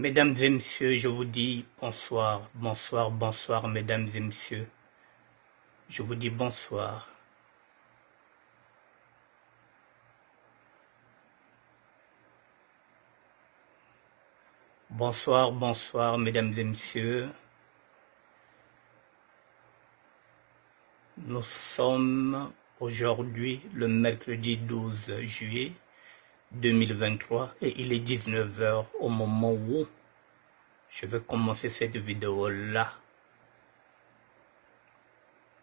Mesdames et messieurs, je vous dis bonsoir, bonsoir, bonsoir, mesdames et messieurs. Je vous dis bonsoir. Bonsoir, bonsoir, mesdames et messieurs. Nous sommes aujourd'hui le mercredi 12 juillet 2023 et il est 19 h au moment où je vais commencer cette vidéo-là.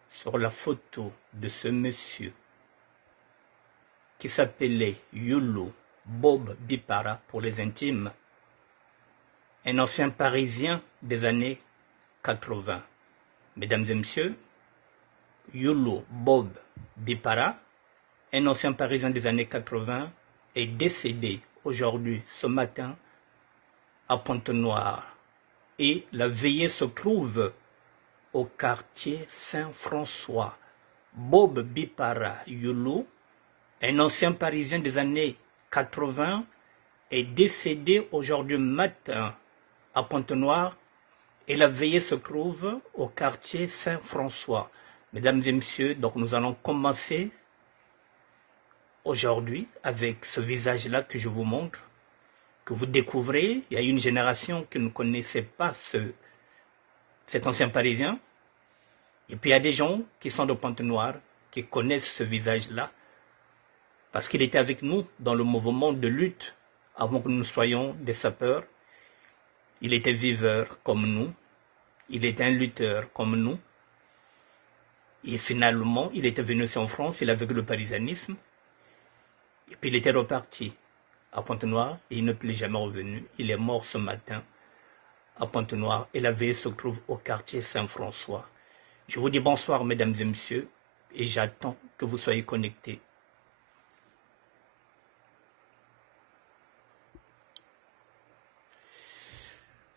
Sur la photo de ce monsieur qui s'appelait Yulu Bob Bipara pour les intimes, un ancien parisien des années 80. Mesdames et messieurs, Yulu Bob Bipara, un ancien parisien des années 80, est décédé aujourd'hui, ce matin, à Pointe-Noire. Et la veillée se trouve au quartier Saint-François. Bob Bipara Yulu, un ancien parisien des années 80, est décédé aujourd'hui matin à Pointe-Noire et la veillée se trouve au quartier Saint-François. Mesdames et messieurs, donc nous allons commencer aujourd'hui avec ce visage-là que je vous montre, que vous découvrez. Il y a une génération qui ne connaissait pas cet ancien parisien. Et puis il y a des gens qui sont de Pointe-Noire qui connaissent ce visage-là parce qu'il était avec nous dans le mouvement de lutte avant que nous soyons des sapeurs. Il était viveur comme nous, il était un lutteur comme nous. Et finalement, il était venu en France, il a vécu le parisianisme. Et puis il était reparti à Pointe-Noire et il ne plus jamais revenu. Il est mort ce matin à Pointe-Noire et la veillée se trouve au quartier Saint-François. Je vous dis bonsoir mesdames et messieurs et j'attends que vous soyez connectés.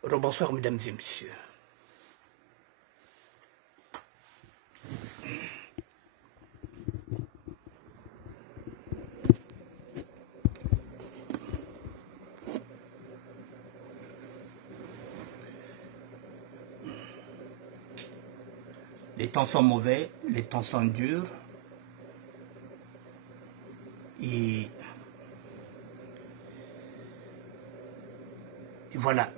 Rebonsoir mesdames et messieurs. Les temps sont mauvais, les temps sont durs. Et voilà,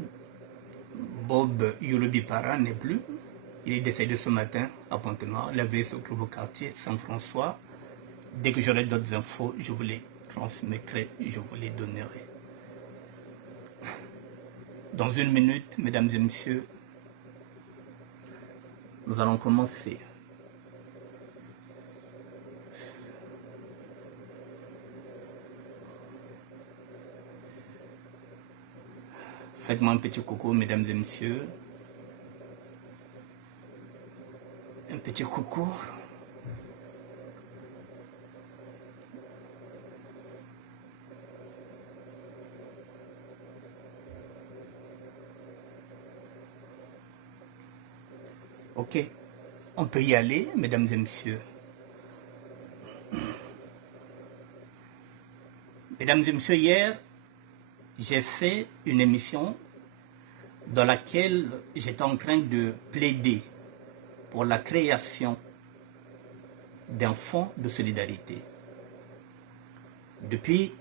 Bob Yulu Bipara n'est plus. Il est décédé ce matin à Pointe-Noire. La veille se trouve au quartier Saint-François. Dès que j'aurai d'autres infos, je vous les transmettrai, je vous les donnerai. Dans une minute, mesdames et messieurs, nous allons commencer. Faites-moi un petit coucou, mesdames et messieurs. Un petit coucou. Ok, on peut y aller, mesdames et messieurs. Mesdames et messieurs, hier, j'ai fait une émission dans laquelle j'étais en train de plaider pour la création d'un fonds de solidarité. Depuis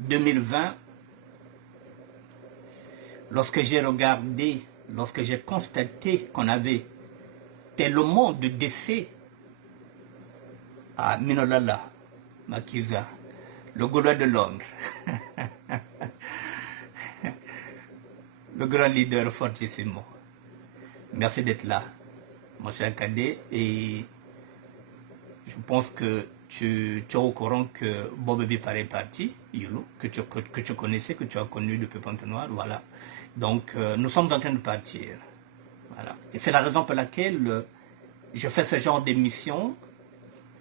2020, lorsque j'ai regardé, lorsque j'ai constaté qu'on avait tellement de décès à Minolala, Makiza, le Gaulois de Londres, le grand leader fortissimo. Merci d'être là, mon cher cadet, et je pense que tu es au courant que Bob Bipara est parti, Yulu, que tu connaissais, que tu as connu depuis Pointe-Noire, voilà. Donc, nous sommes en train de partir, voilà. Et c'est la raison pour laquelle je fais ce genre d'émission.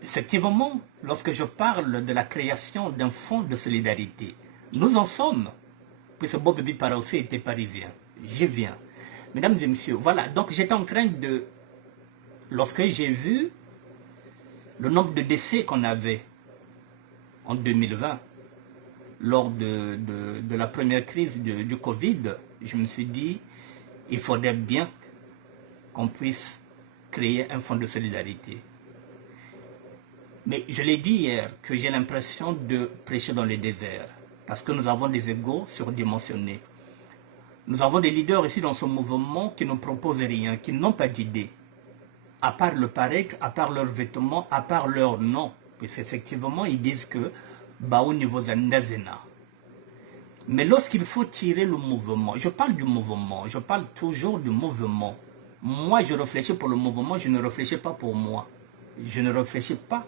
Effectivement, lorsque je parle de la création d'un fonds de solidarité, nous en sommes, puisque Bob Bipara aussi était parisien. J'y viens. Mesdames et messieurs, voilà, donc j'étais en train de... Lorsque j'ai vu le nombre de décès qu'on avait en 2020, lors de la première crise du Covid, je me suis dit, il faudrait bien qu'on puisse créer un fonds de solidarité. Mais je l'ai dit hier que j'ai l'impression de prêcher dans le désert parce que nous avons des égos surdimensionnés. Nous avons des leaders ici dans ce mouvement qui ne proposent rien, qui n'ont pas d'idée, à part le paraître, à part leurs vêtements, à part leur nom. Puisqu'effectivement, ils disent que Bao niveau Zandazena. Mais lorsqu'il faut tirer le mouvement, je parle du mouvement, je parle toujours du mouvement. Moi, je réfléchis pour le mouvement, je ne réfléchis pas pour moi. Je ne réfléchis pas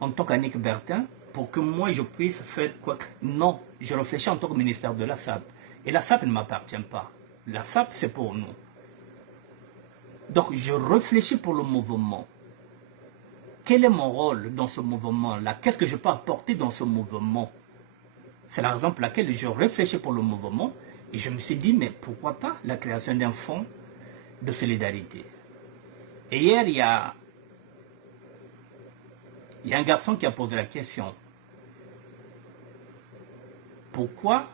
en tant qu'Annick Bertin pour que moi je puisse faire quoi. Non, je réfléchis en tant que ministère de la SAP. Et la SAP ne m'appartient pas. La SAP, c'est pour nous. Donc, je réfléchis pour le mouvement. Quel est mon rôle dans ce mouvement-là? Qu'est-ce que je peux apporter dans ce mouvement? C'est la raison pour laquelle je réfléchis pour le mouvement. Et je me suis dit, mais pourquoi pas la création d'un fonds de solidarité? Et hier, il y a un garçon qui a posé la question. Pourquoi,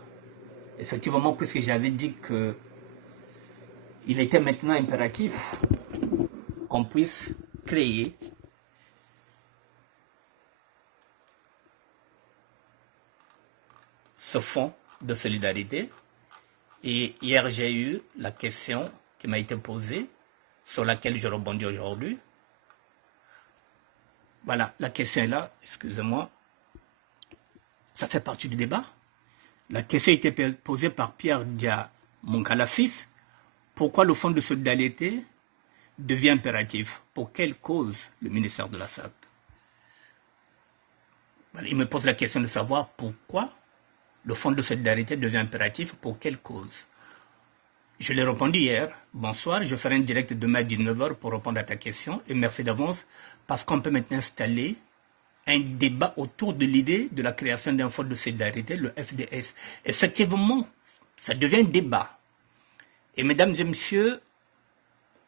effectivement, puisque j'avais dit que il était maintenant impératif qu'on puisse créer ce fonds de solidarité. Et hier, j'ai eu la question qui m'a été posée, sur laquelle je rebondis aujourd'hui. Voilà, la question est là, excusez-moi. Ça fait partie du débat. La question a été posée par Pierre Dia Moncala-Fils. Pourquoi le fonds de solidarité devient impératif? Pour quelle cause le ministère de la SAP? Voilà, il me pose la question de savoir pourquoi le fonds de solidarité devient impératif, pour quelle cause? Je l'ai répondu hier. Bonsoir, je ferai un direct demain à 19h pour répondre à ta question. Et merci d'avance, parce qu'on peut maintenant installer un débat autour de l'idée de la création d'un fonds de solidarité, le FDS. Effectivement, ça devient un débat. Et mesdames et messieurs,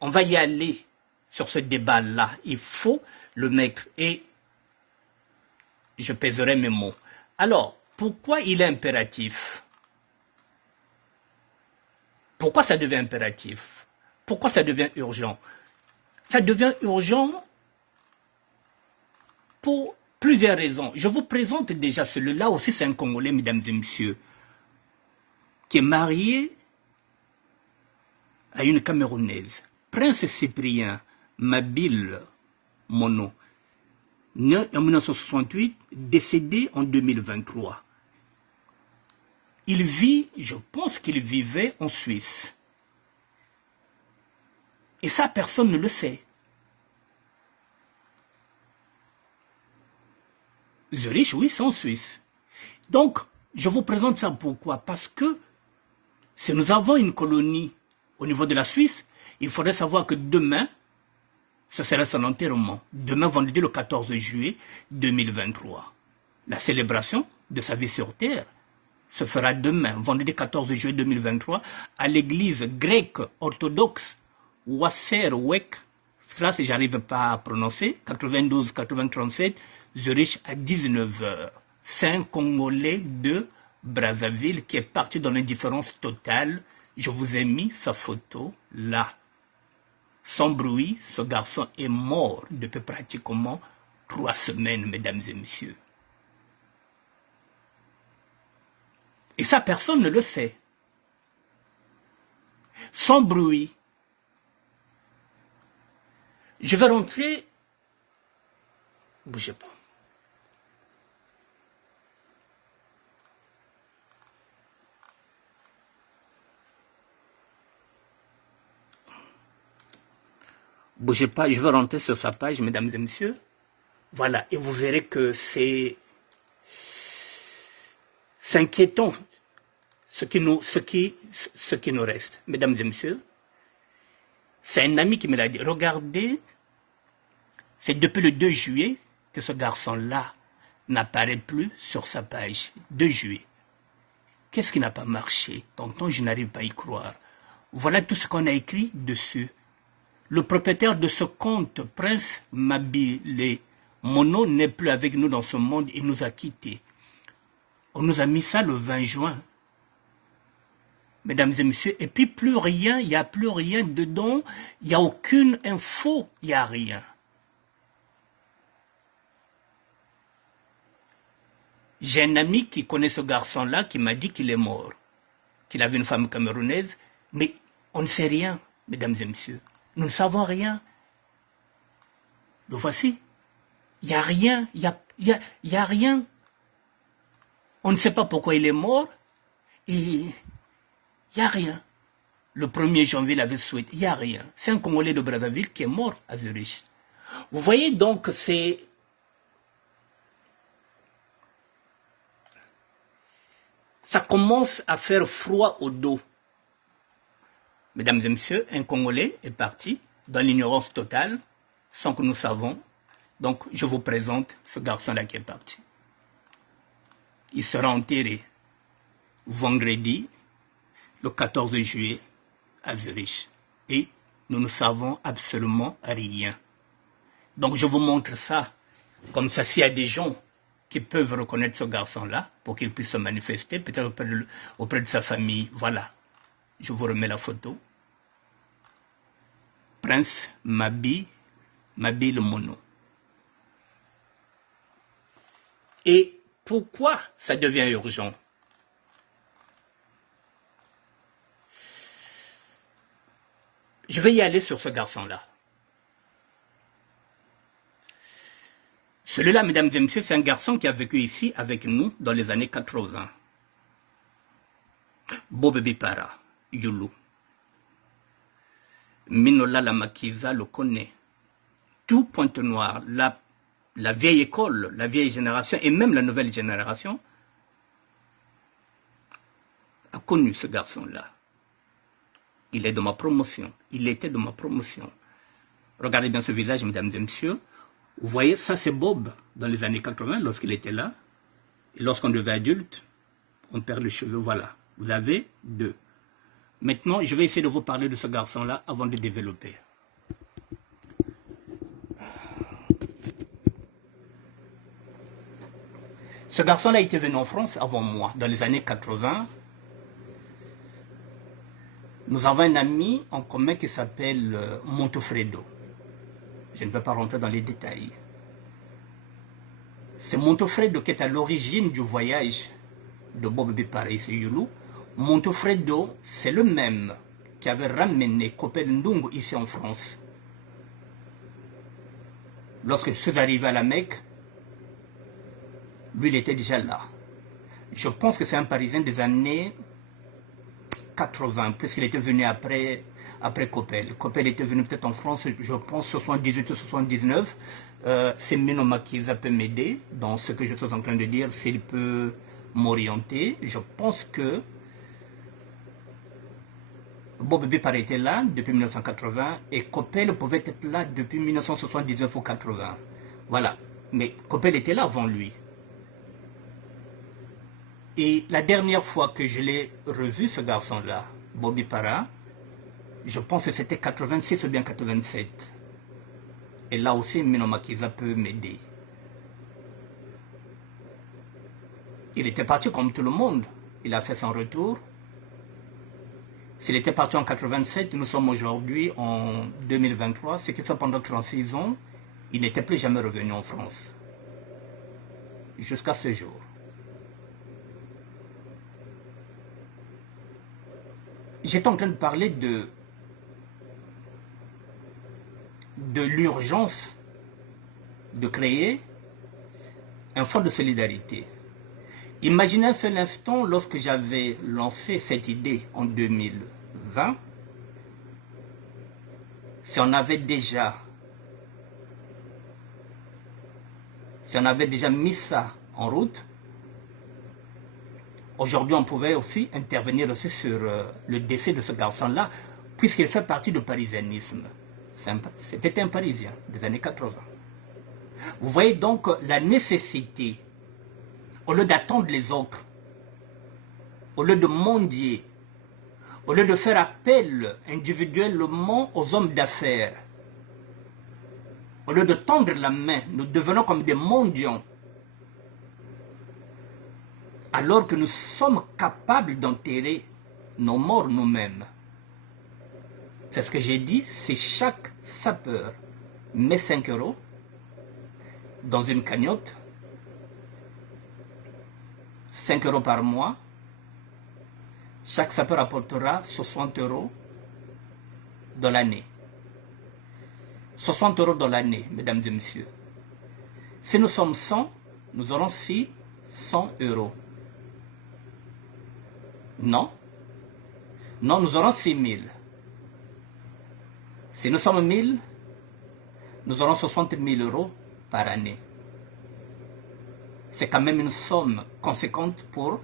on va y aller sur ce débat-là. Il faut le mettre. Et je pèserai mes mots. Alors, pourquoi il est impératif? Pourquoi ça devient impératif? Pourquoi ça devient urgent? Ça devient urgent pour plusieurs raisons. Je vous présente déjà celui-là aussi, c'est un Congolais, mesdames et messieurs, qui est marié à une Camerounaise, Prince Cyprien Mabile Mono, né en 1968, décédé en 2023. Il vit, je pense qu'il vivait en Suisse. Et ça, personne ne le sait. Zurich, oui, c'est en Suisse. Donc, je vous présente ça pourquoi? Parce que si nous avons une colonie au niveau de la Suisse, il faudrait savoir que demain, ce sera son enterrement. Demain, vendredi, le 14 juillet 2023. La célébration de sa vie sur Terre se fera demain, vendredi 14 juillet 2023, à l'église grecque orthodoxe Wasserweg, ça si j'arrive pas à prononcer, 92-8037, Zurich à 19h. C'est un Congolais de Brazzaville qui est parti dans l'indifférence totale. Je vous ai mis sa photo là. Sans bruit, ce garçon est mort depuis pratiquement 3 semaines, mesdames et messieurs. Et ça, personne ne le sait. Sans bruit. Je vais rentrer. Bougez pas. Bougez pas, je vais rentrer sur sa page, mesdames et messieurs. Voilà, et vous verrez que c'est inquiétant ce qui nous reste, mesdames et messieurs. C'est un ami qui me l'a dit. Regardez, c'est depuis le 2 juillet que ce garçon-là n'apparaît plus sur sa page. 2 juillet. Qu'est-ce qui n'a pas marché? Tonton, je n'arrive pas à y croire. Voilà tout ce qu'on a écrit dessus. Le propriétaire de ce compte, Prince Mabile Mono, n'est plus avec nous dans ce monde. Il nous a quittés. On nous a mis ça le 20 juin. Mesdames et messieurs, et puis plus rien, il n'y a plus rien dedans, il n'y a aucune info, il n'y a rien. J'ai un ami qui connaît ce garçon-là qui m'a dit qu'il est mort, qu'il avait une femme camerounaise, mais on ne sait rien, mesdames et messieurs. Nous ne savons rien. Le voici. Il n'y a rien, il y a rien. On ne sait pas pourquoi il est mort et il n'y a rien. Le 1er janvier, il avait souhaité, il n'y a rien. C'est un Congolais de Brazzaville qui est mort à Zurich. Vous voyez donc, ça commence à faire froid au dos. Mesdames et messieurs, un Congolais est parti dans l'ignorance totale, sans que nous savons. Donc, je vous présente ce garçon-là qui est parti. Il sera enterré vendredi, le 14 juillet, à Zurich. Et nous ne savons absolument rien. Donc, je vous montre ça. Comme ça, s'il y a des gens qui peuvent reconnaître ce garçon-là, pour qu'il puisse se manifester, peut-être auprès de sa famille. Voilà. Je vous remets la photo. Prince Mabi le Mono. Et pourquoi ça devient urgent? Je vais y aller sur ce garçon-là. Celui-là, mesdames et messieurs, c'est un garçon qui a vécu ici avec nous dans les années 80. Bob Bipara, Yulu. Minola Lamakiza le connaît. Tout Pointe-Noire, la vieille école, la vieille génération et même la nouvelle génération a connu ce garçon-là. Il est de ma promotion. Il était de ma promotion. Regardez bien ce visage, mesdames et messieurs. Vous voyez, ça c'est Bob dans les années 80 lorsqu'il était là. Et lorsqu'on devient adulte, on perd les cheveux. Voilà, vous avez deux. Maintenant, je vais essayer de vous parler de ce garçon-là avant de développer. Ce garçon-là était venu en France avant moi, dans les années 80. Nous avons un ami en commun qui s'appelle Montofredo. Je ne vais pas rentrer dans les détails. C'est Montofredo qui est à l'origine du voyage de Bob Bipara et Yulu. Montofredo, c'est le même qui avait ramené Kopel Ndungu ici en France. Lorsque je suis arrivé à la Mecque, lui, il était déjà là. Je pense que c'est un Parisien des années 80, puisqu'il était venu après Kopel. Kopel était venu peut-être en France, je pense, 78 ou 79. C'est Minoma qui peut m'aider dans ce que je suis en train de dire, s'il peut m'orienter. Je pense que Bob Bipara était là depuis 1980 et Kopel pouvait être là depuis 1979 ou 80. Voilà. Mais Kopel était là avant lui. Et la dernière fois que je l'ai revu, ce garçon-là, Bob Bipara, je pense que c'était 86 ou bien 87. Et là aussi, Minoma Kiza peut m'aider. Il était parti comme tout le monde. Il a fait son retour. S'il était parti en 87, nous sommes aujourd'hui en 2023, ce qui fait pendant 36 ans, il n'était plus jamais revenu en France. Jusqu'à ce jour. J'étais en train de parler de l'urgence de créer un fonds de solidarité. Imaginez un seul instant, lorsque j'avais lancé cette idée en 2020, si on avait déjà mis ça en route, aujourd'hui on pouvait aussi intervenir aussi sur le décès de ce garçon-là, puisqu'il fait partie du parisianisme. C'était un Parisien des années 80. Vous voyez donc la nécessité, au lieu d'attendre les autres, au lieu de mendier, au lieu de faire appel individuellement aux hommes d'affaires, au lieu de tendre la main, nous devenons comme des mendiants. alors que nous sommes capables d'enterrer nos morts nous-mêmes. C'est ce que j'ai dit, si chaque sapeur met 5 € dans une cagnotte, 5 € par mois, chaque sapeur apportera 60 € dans l'année. 60 € dans l'année, mesdames et messieurs. Si nous sommes 100, nous aurons 600 €. Non. Non, nous aurons 6 000. Si nous sommes 1000, nous aurons 60 000 € par année. C'est quand même une somme conséquente pour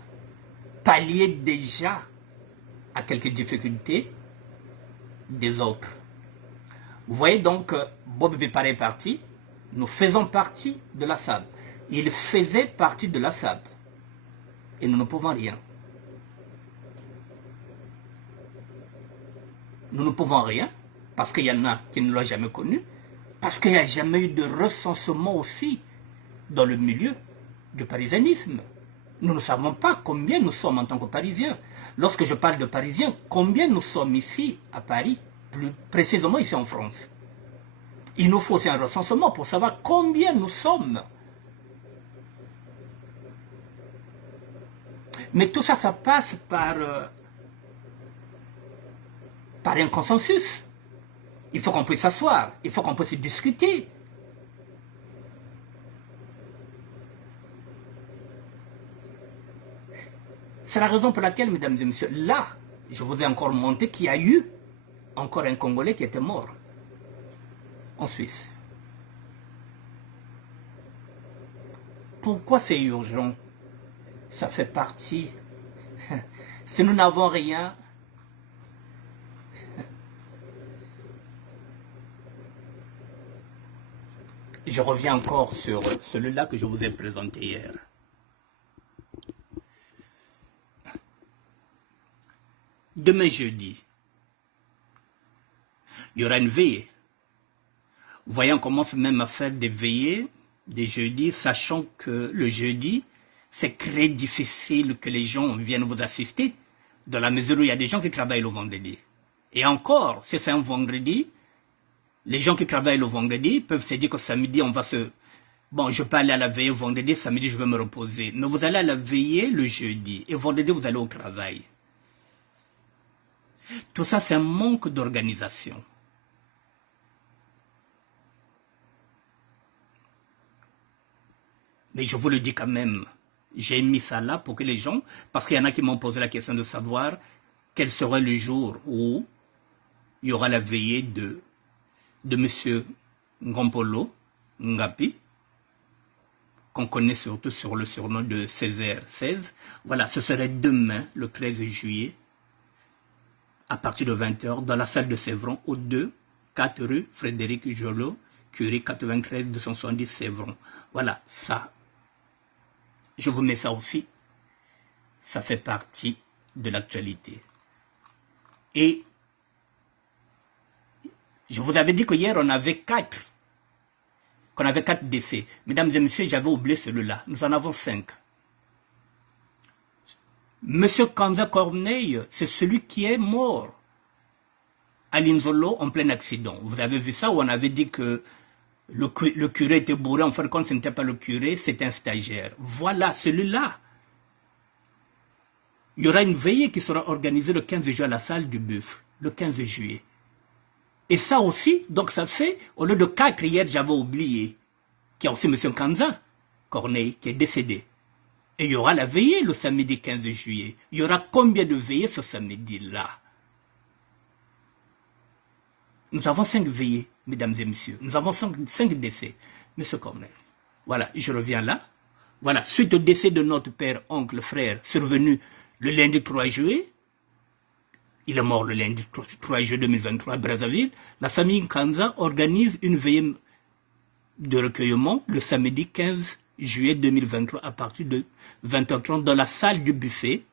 pallier déjà à quelques difficultés des autres. Vous voyez donc, Bob Bipara est parti, nous faisons partie de la SAB. Il faisait partie de la SAB. Et nous ne pouvons rien. Nous ne pouvons rien, parce qu'il y en a qui ne l'ont jamais connu, parce qu'il n'y a jamais eu de recensement aussi dans le milieu du parisianisme. Nous ne savons pas combien nous sommes en tant que Parisiens. Lorsque je parle de Parisiens, combien nous sommes ici à Paris, plus précisément ici en France. Il nous faut aussi un recensement pour savoir combien nous sommes. Mais tout ça, ça passe par un consensus. Il faut qu'on puisse s'asseoir, il faut qu'on puisse discuter. C'est la raison pour laquelle, mesdames et messieurs, là, je vous ai encore montré qu'il y a eu encore un Congolais qui était mort en Suisse. Pourquoi c'est urgent? Ça fait partie. Si nous n'avons rien, je reviens encore sur celui-là que je vous ai présenté hier. Demain jeudi, il y aura une veillée. Vous voyez, on commence même à faire des veillées des jeudis, sachant que le jeudi, c'est très difficile que les gens viennent vous assister, dans la mesure où il y a des gens qui travaillent le vendredi. Et encore, si c'est un vendredi, les gens qui travaillent le vendredi peuvent se dire que samedi, on va se... Bon, je peux aller à la veillée vendredi, samedi, je vais me reposer. Mais vous allez à la veillée le jeudi, et vendredi, vous allez au travail. Tout ça, c'est un manque d'organisation. Mais je vous le dis quand même, j'ai mis ça là pour que les gens, parce qu'il y en a qui m'ont posé la question de savoir quel serait le jour où il y aura la veillée de M. Ngompolo Ngapi, qu'on connaît surtout sur le surnom de Césaire 16. Voilà, ce serait demain, le 13 juillet, à partir de 20 h, dans la salle de Sévron, au 2-4 rue Frédéric Jolot, Curie 93 270 Sévron. Voilà, ça, je vous mets ça aussi, ça fait partie de l'actualité. Et je vous avais dit que hier, on avait 4 décès. Mesdames et messieurs, j'avais oublié celui-là. Nous en avons 5. Monsieur Kanza Corneille, c'est celui qui est mort à Linzolo en plein accident. Vous avez vu ça, où on avait dit que le curé était bourré. En fin de compte, ce n'était pas le curé, c'était un stagiaire. Voilà, celui-là. Il y aura une veillée qui sera organisée le 15 juillet à la salle du Buffle, le 15 juillet. Et ça aussi, donc ça fait, au lieu de 4 hier, j'avais oublié, qu'il y a aussi M. Kanza Corneille qui est décédé. Et il y aura la veillée le samedi 15 juillet. Il y aura combien de veillées ce samedi-là? Nous avons 5 veillées, mesdames et messieurs. Nous avons 5 décès. M. Corneille. Voilà, je reviens là. Voilà, suite au décès de notre père, oncle, frère, survenu le lundi 3 juillet, il est mort le lundi 3 juillet 2023 à Brazzaville, la famille Kanza organise une veillée de recueillement le samedi 15 juillet 2023 à partir de 20h30 dans la salle du buffet,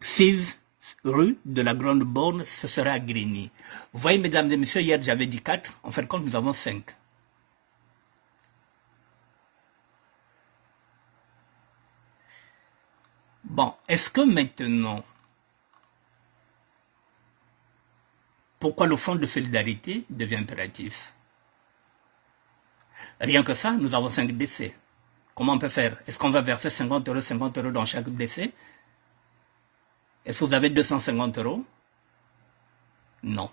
6 rue de la Grande Borne, ce sera à Grigny. Vous voyez, mesdames et messieurs, hier j'avais dit 4, en fin de compte nous avons 5. Bon, est-ce que maintenant, pourquoi le fonds de solidarité devient impératif? Rien que ça, nous avons 5 décès. Comment on peut faire? Est-ce qu'on va verser 50 € dans chaque décès? Est-ce que vous avez 250 €? Non.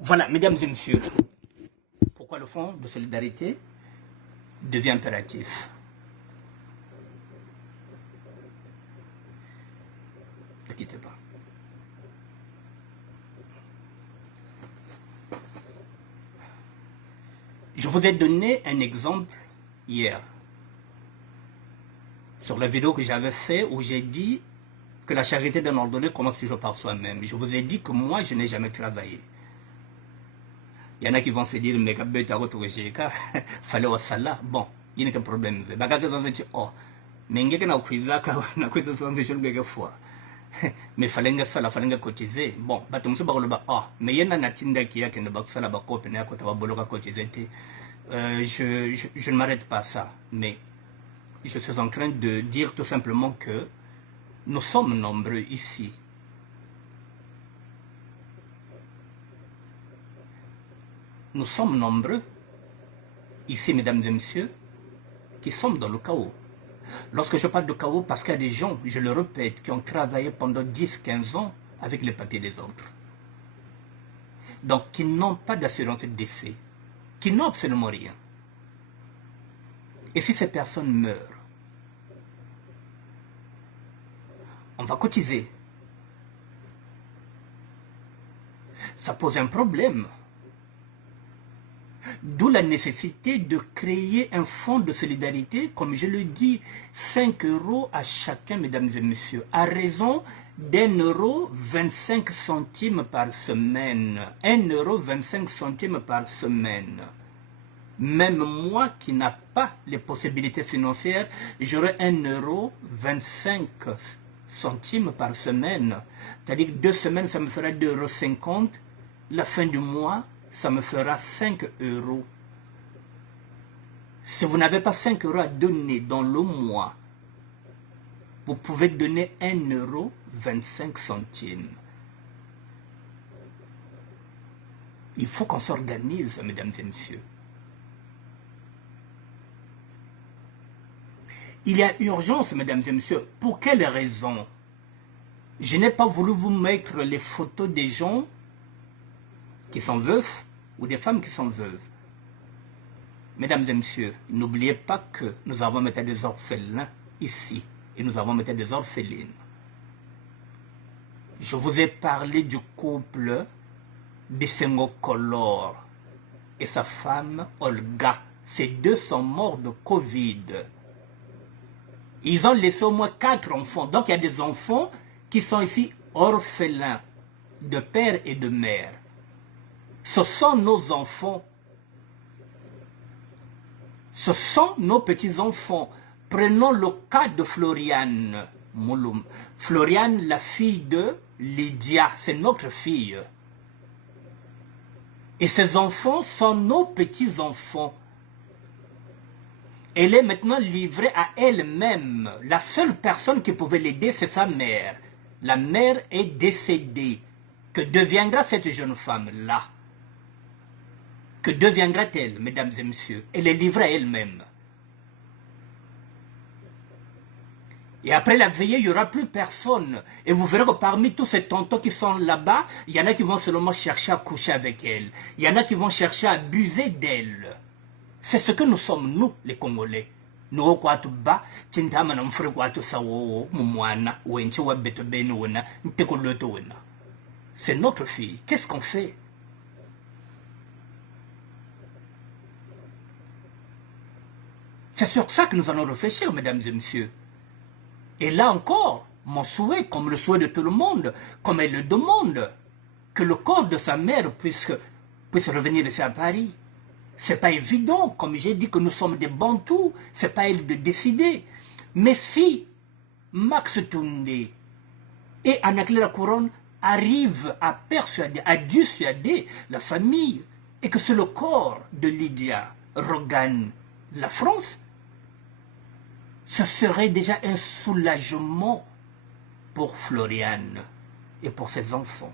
Voilà, mesdames et messieurs, pourquoi le fonds de solidarité devient impératif. Ne quittez pas. Je vous ai donné un exemple hier sur la vidéo que j'avais fait où j'ai dit que la charité d'un ordonné commence toujours par soi-même. Je vous ai dit que moi, je n'ai jamais travaillé. Il y en a qui vont se dire, mais fallait au sala. Bon, il n'y a pas de problème. Mais il y a mais fallait que ça, fallait cotiser. Bon, mais il y a un atinda qui a ne baksala bako pena ko taba boloka cotiser. Je ne m'arrête pas à ça, mais je suis en train de dire tout simplement que nous sommes nombreux ici. Nous sommes nombreux ici, mesdames et messieurs, qui sommes dans le chaos. Lorsque je parle de chaos, parce qu'il y a des gens, je le répète, qui ont travaillé pendant 10-15 ans avec les papiers des autres. Donc, qui n'ont pas d'assurance de décès, qui n'ont absolument rien. Et si ces personnes meurent, on va cotiser. Ça pose un problème. D'où la nécessité de créer un fonds de solidarité, comme je le dis, 5 € à chacun, mesdames et messieurs, à raison d'1,25 € par semaine. 1,25 € par semaine. Même moi qui n'ai pas les possibilités financières, j'aurai 1,25 € par semaine. C'est-à-dire que 2 semaines, ça me fera 2,50 €. La fin du mois, ça me fera 5 €. Si vous n'avez pas 5 € à donner dans le mois, vous pouvez donner 1,25 €. Il faut qu'on s'organise, mesdames et messieurs. Il y a urgence, mesdames et messieurs. Pour quelle raison? Je n'ai pas voulu vous mettre les photos des gens qui sont veufs ou des femmes qui sont veuves. Mesdames et messieurs, n'oubliez pas que nous avons mis des orphelins ici et nous avons mis des orphelines. Je vous ai parlé du couple Bisengo Kolor et sa femme Olga. Ces deux sont morts de Covid. Ils ont laissé au moins 4 enfants. Donc il y a des enfants qui sont ici orphelins de père et de mère. Ce sont nos enfants. Ce sont nos petits-enfants. Prenons le cas de Floriane Mouloum. Floriane, la fille de Lydia, c'est notre fille. Et ces enfants sont nos petits-enfants. Elle est maintenant livrée à elle-même. La seule personne qui pouvait l'aider, c'est sa mère. La mère est décédée. Que deviendra cette jeune femme-là? Que deviendra-t-elle, mesdames et messieurs? Elle est livrée à elle-même. Et après la veillée, il n'y aura plus personne. Et vous verrez que parmi tous ces tontons qui sont là-bas, il y en a qui vont seulement chercher à coucher avec elle. Il y en a qui vont chercher à abuser d'elle. C'est ce que nous sommes, nous, les Congolais. Nous, c'est notre fille. Qu'est-ce qu'on fait? C'est sur ça que nous allons réfléchir, mesdames et messieurs. Et là encore, mon souhait, comme le souhait de tout le monde, comme elle le demande, que le corps de sa mère puisse revenir ici à Paris. C'est pas évident, comme j'ai dit que nous sommes des Bantous, c'est pas elle de décider. Mais si Max Tunde et Anakile la Couronne arrivent à persuader, à dissuader la famille, et que c'est le corps de Lydia Rogan la France, ce serait déjà un soulagement pour Floriane et pour ses enfants.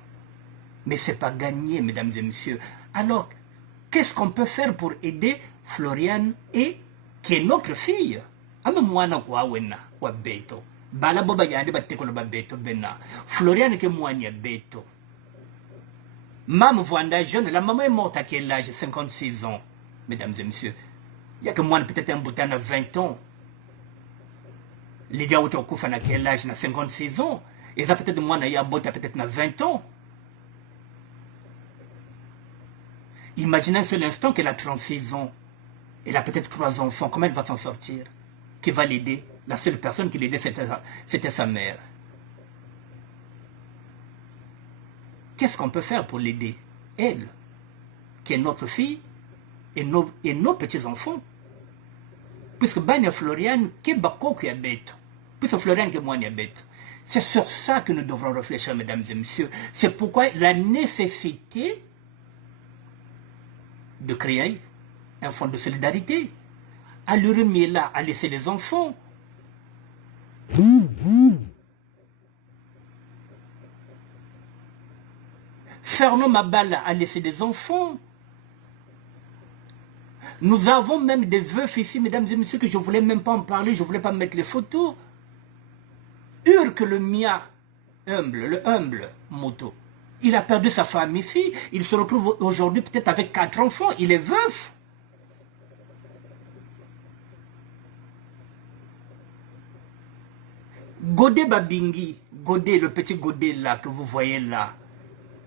Mais ce n'est pas gagné, mesdames et messieurs. Alors, qu'est-ce qu'on peut faire pour aider Floriane et qui est notre fille? Floriane qui est moine beto. Maman Vanda jeune, la maman est morte à quel âge? 56 ans, mesdames et messieurs. Il y a que moi peut-être un bouton à 20 ans. Les gens qui ont à quel âge? 56 ans. Et ça peut-être moi, il y a peut-être 20 ans. Imaginez un seul instant qu'elle a 36 ans. Elle a peut-être 3 enfants. Comment elle va s'en sortir? Qui va l'aider? La seule personne qui l'aidait, c'était sa mère. Qu'est-ce qu'on peut faire pour l'aider? Elle, qui est notre fille, et nos petits-enfants. Puisque Bania Floriane, qui est Bako qui est bête. Puisque Floriane qui est moi qui est bête. C'est sur ça que nous devrons réfléchir, mesdames et messieurs. C'est pourquoi la nécessité de créer un fonds de solidarité. À le remettre là, à laisser les enfants. Fernand Mabala a laissé des enfants. Nous avons même des veufs ici, mesdames et messieurs, que je ne voulais même pas en parler, je ne voulais pas mettre les photos. Urque le mien, le humble moto. Il a perdu sa femme ici, il se retrouve aujourd'hui peut-être avec 4 enfants, il est veuf. Godé Babingi, Godé, le petit Godé là que vous voyez là,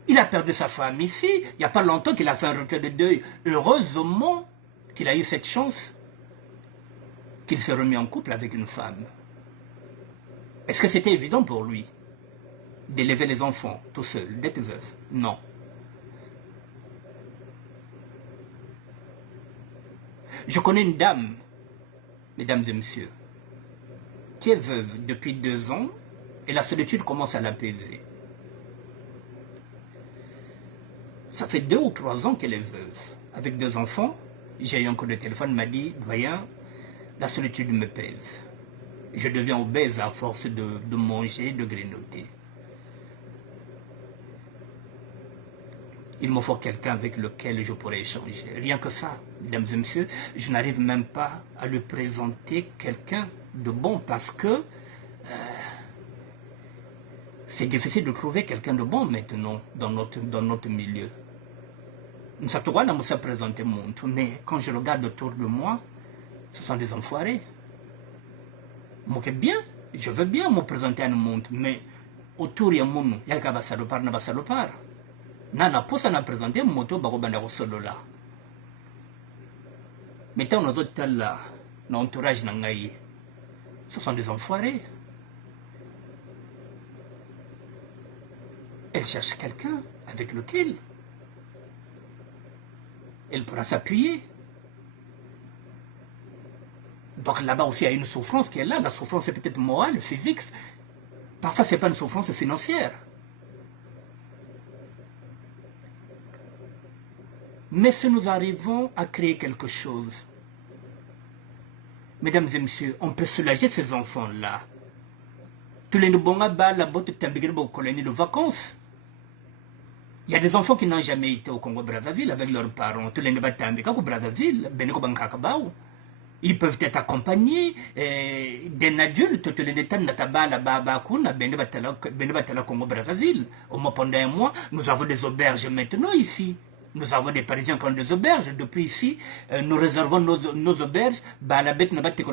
il a perdu sa femme ici, il n'y a pas longtemps qu'il a fait un recueil de deuil. Heureusement qu'il a eu cette chance, qu'il s'est remis en couple avec une femme. Est-ce que c'était évident pour lui d'élever les enfants tout seul, d'être veuf? Non. Je connais une dame, mesdames et messieurs, qui est veuve depuis 2 ans et la solitude commence à l'apaiser. Ça fait 2 ou 3 ans qu'elle est veuve, avec 2 enfants. J'ai eu un coup de téléphone, m'a dit, doyen, la solitude me pèse. Je deviens obèse à force de manger, de grignoter. Il me faut quelqu'un avec lequel je pourrais échanger. Rien que ça, mesdames et messieurs, je n'arrive même pas à lui présenter quelqu'un de bon parce que c'est difficile de trouver quelqu'un de bon maintenant dans notre milieu. Nous savons pas présenter monde, mais quand je regarde autour de moi, ce sont des enfoirés. Moi, je veux bien me présenter à un monde, mais autour de moi, il y a des salopards. Nana posa na présenter moto bako banda ko solo là. Mais tant nos autres là, l'entourage nangaï, ce sont des enfoirés. Elle cherche quelqu'un avec lequel elle pourra s'appuyer. Donc là-bas aussi, il y a une souffrance qui est là. La souffrance est peut-être morale, physique. Parfois, ce n'est pas une souffrance financière. Mais si nous arrivons à créer quelque chose, mesdames et messieurs, on peut soulager ces enfants-là. Tous les Nubonga la botte de colonie de vacances. Il y a des enfants qui n'ont jamais été au Congo-Brazzaville avec leurs parents. Tous les Nubatambika au Brazzaville, Beneko Bankakabao. Ils peuvent être accompagnés d'un adulte, tous les détails Natabala Babakuna, Benebatala Congo-Brazzaville. Pendant un mois, nous avons des auberges maintenant ici. Nous avons des Parisiens qui ont des auberges. Depuis ici, nous réservons nos auberges. La bête n'a pas été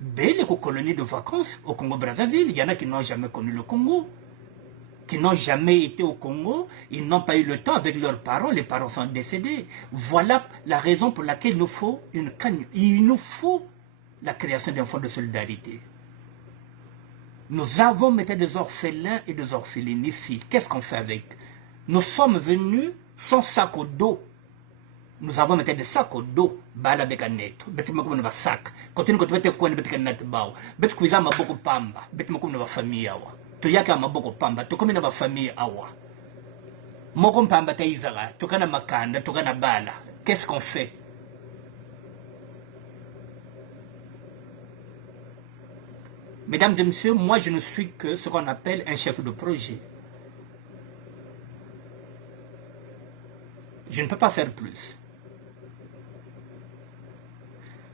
belle colonie de vacances au Congo-Brazzaville. Il y en a qui n'ont jamais connu le Congo, qui n'ont jamais été au Congo. Ils n'ont pas eu le temps avec leurs parents. Les parents sont décédés. Voilà la raison pour laquelle il nous faut une canne. Il nous faut la création d'un fonds de solidarité. Nous avons maintenant des orphelins et des orphelines ici. Qu'est-ce qu'on fait avec? Nous sommes venus sans sac au dos. Nous avons maintenant des sacs au dos. Bala beka neto. Beti makumu na sac. Continue quand beti kwa beti kanat bao. Beti kuiza maboko pamba. Beti makumu na famille awa. To yaka maboko pamba. To komi na famille awa. Moko pamba taizara. To kana makanda. To kana bala. Qu'est-ce qu'on fait? Mesdames et messieurs, moi je ne suis que ce qu'on appelle un chef de projet. Je ne peux pas faire plus.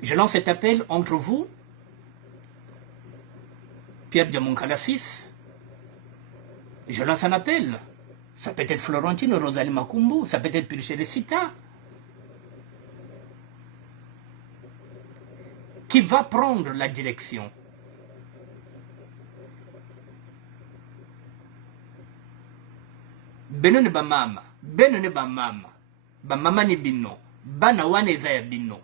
Je lance cet appel entre vous, Pierre Diamonkala fils. Je lance un appel. Ça peut être Florentine, Rosalie Makumbu, ça peut être Pulchere Sita. Qui va prendre la direction. Benone ba mama, benone ba mama, ba mama ni bino, bana wane za bino,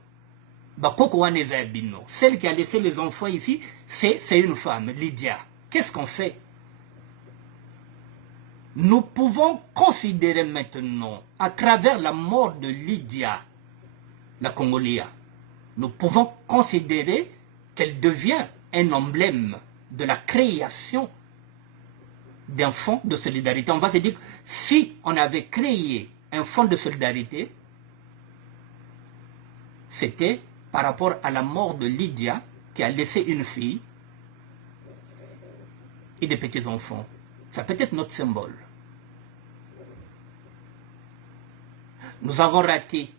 ba koko wane za bino. Celle qui a laissé les enfants ici, c'est une femme, Lydia. Qu'est-ce qu'on fait? Nous pouvons considérer maintenant, à travers la mort de Lydia, la Congolia, nous pouvons considérer qu'elle devient un emblème de la création d'un fonds de solidarité. On va se dire que si on avait créé un fonds de solidarité, c'était par rapport à la mort de Lydia qui a laissé une fille et des petits-enfants. Ça peut être notre symbole. Nous avons raté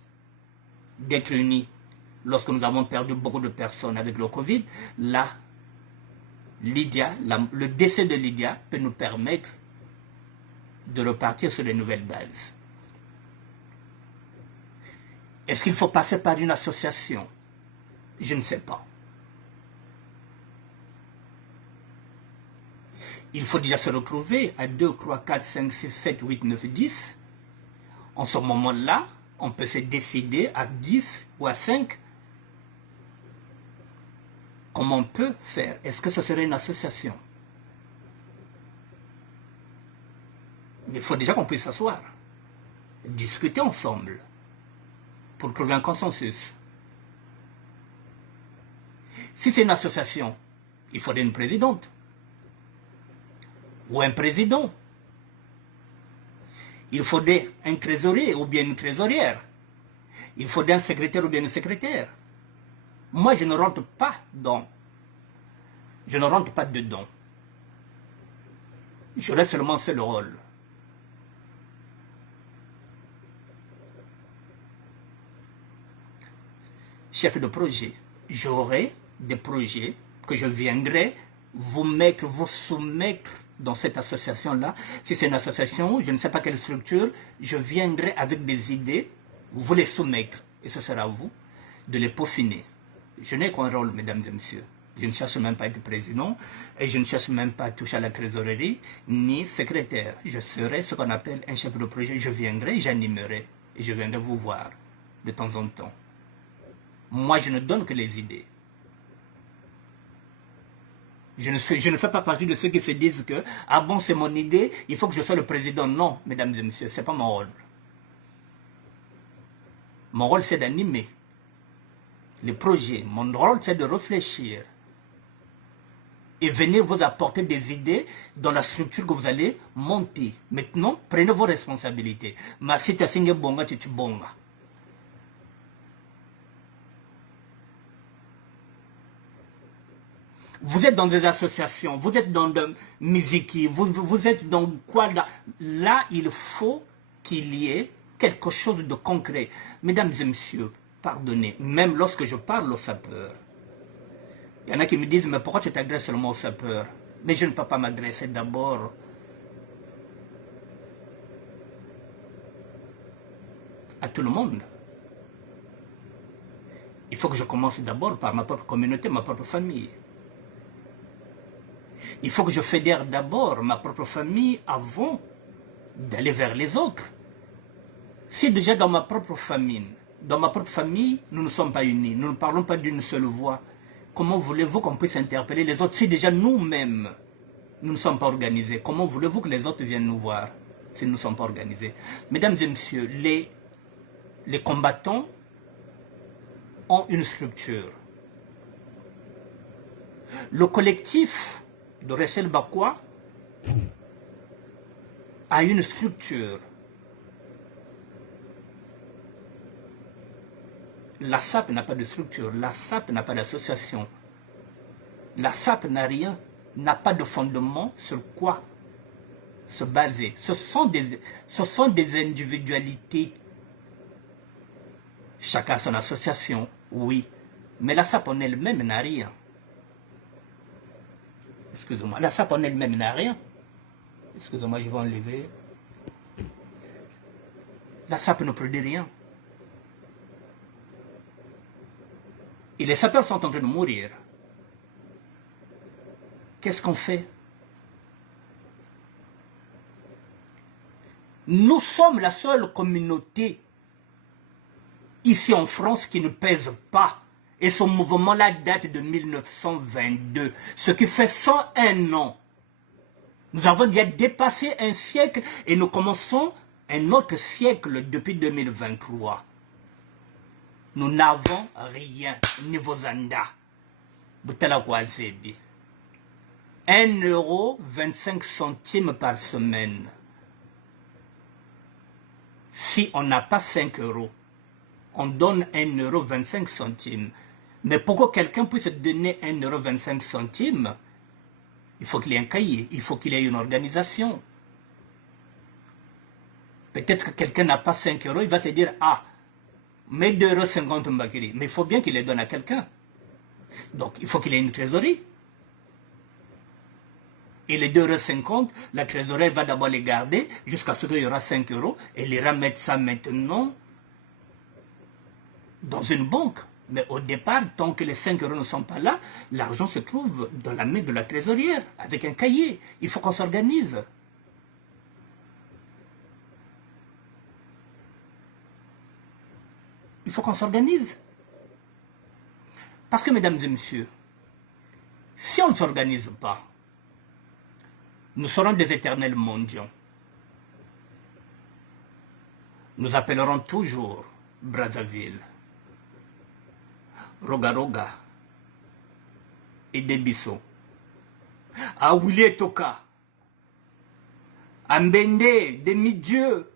d'être unis lorsque nous avons perdu beaucoup de personnes avec le Covid. Là, Lydia, le décès de Lydia peut nous permettre de repartir sur de nouvelles bases. Est-ce qu'il faut passer par une association? Je ne sais pas. Il faut déjà se retrouver à 2, 3, 4, 5, 6, 7, 8, 9, 10. En ce moment-là, on peut se décider à 10 ou à 5. Comment on peut faire? Est-ce que ce serait une association? Mais il faut déjà qu'on puisse s'asseoir, discuter ensemble, pour trouver un consensus. Si c'est une association, il faudrait une présidente, ou un président. Il faudrait un trésorier ou bien une trésorière. Il faudrait un secrétaire ou bien une secrétaire. Moi, je ne rentre pas dans. Je ne rentre pas dedans. J'aurai seulement ce rôle. Chef de projet. J'aurai des projets que je viendrai vous soumettre dans cette association-là. Si c'est une association, je ne sais pas quelle structure, je viendrai avec des idées, vous les soumettre. Et ce sera à vous de les peaufiner. Je n'ai qu'un rôle, mesdames et messieurs. Je ne cherche même pas à être président et je ne cherche même pas à toucher à la trésorerie ni secrétaire. Je serai ce qu'on appelle un chef de projet. Je viendrai, j'animerai et je viendrai vous voir de temps en temps. Moi, je ne donne que les idées. Je ne fais pas partie de ceux qui se disent que « Ah bon, c'est mon idée, il faut que je sois le président. » Non, mesdames et messieurs, ce n'est pas mon rôle. Mon rôle, c'est d'animer les projets. Mon rôle, c'est de réfléchir et venir vous apporter des idées dans la structure que vous allez monter. Maintenant, prenez vos responsabilités. Ma sita singe bonga titi bonga. Vous êtes dans des associations, vous êtes dans de musique, vous êtes dans quoi là? Là, il faut qu'il y ait quelque chose de concret. Mesdames et messieurs, pardonnez, même lorsque je parle aux sapeurs, il y en a qui me disent, mais pourquoi tu t'adresses seulement aux sapeurs? Mais je ne peux pas m'adresser d'abord à tout le monde. Il faut que je commence d'abord par ma propre communauté, ma propre famille. Il faut que je fédère d'abord ma propre famille avant d'aller vers les autres. Si déjà dans ma propre famille, nous ne sommes pas unis, nous ne parlons pas d'une seule voix, comment voulez-vous qu'on puisse interpeller les autres si déjà nous-mêmes, nous ne sommes pas organisés? Comment voulez-vous que les autres viennent nous voir si nous ne sommes pas organisés? Mesdames et messieurs, les combattants ont une structure. Le collectif de Rachel Bakwa a une structure. La SAP n'a pas de structure, la SAP n'a pas d'association. La SAP n'a rien, n'a pas de fondement sur quoi se baser. Ce sont des individualités. Chacun a son association, oui. Mais la SAP en elle-même n'a rien. Excusez-moi, la SAP en elle-même n'a rien. Excusez-moi, je vais enlever. La SAP ne produit rien. Et les sapeurs sont en train de mourir. Qu'est-ce qu'on fait? Nous sommes la seule communauté ici en France qui ne pèse pas. Et ce mouvement-là date de 1922, ce qui fait 101 ans. Nous avons déjà dépassé un siècle et nous commençons un autre siècle depuis 2023. Nous n'avons rien, niveau Zanda. 1,25 € par semaine. Si on n'a pas 5 €, on donne 1,25 €. Mais pour que quelqu'un puisse donner 1,25 €, il faut qu'il y ait un cahier, il faut qu'il y ait une organisation. Peut-être que quelqu'un n'a pas 5 €, il va se dire, ah, mais 2,50 € Mbakiri. Mais il faut bien qu'il les donne à quelqu'un. Donc, il faut qu'il ait une trésorerie. Et les 2,50 €, la trésorerie va d'abord les garder jusqu'à ce qu'il y aura 5 € et il ira mettre ça maintenant dans une banque. Mais au départ, tant que les 5 € ne sont pas là, l'argent se trouve dans la main de la trésorière, avec un cahier. Il faut qu'on s'organise. Il faut qu'on s'organise. Parce que, mesdames et messieurs, si on ne s'organise pas, nous serons des éternels mendiants. Nous appellerons toujours Brazzaville, Roga-Roga et Debisso, Awili et Toka, Ambende, demi-dieu.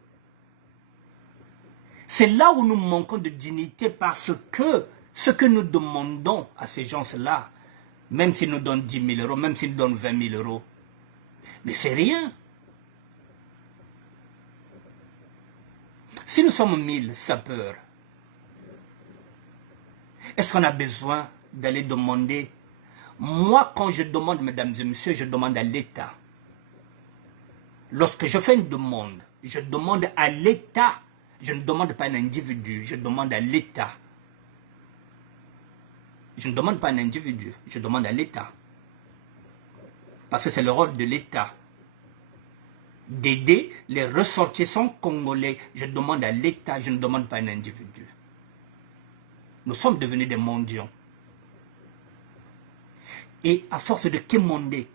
C'est là où nous manquons de dignité parce que ce que nous demandons à ces gens-là, même s'ils nous donnent 10 000 €, même s'ils nous donnent 20 000 €, mais c'est rien. Si nous sommes 1000 sapeurs, est-ce qu'on a besoin d'aller demander? Moi, quand je demande, mesdames et messieurs, je demande à l'État. Lorsque je fais une demande, je demande à l'État. Je ne demande pas à un individu, je demande à l'État. Je ne demande pas à un individu, je demande à l'État. Parce que c'est le rôle de l'État d'aider les ressortissants congolais. Je demande à l'État, je ne demande pas à un individu. Nous sommes devenus des mendiants. Et à force de quémander,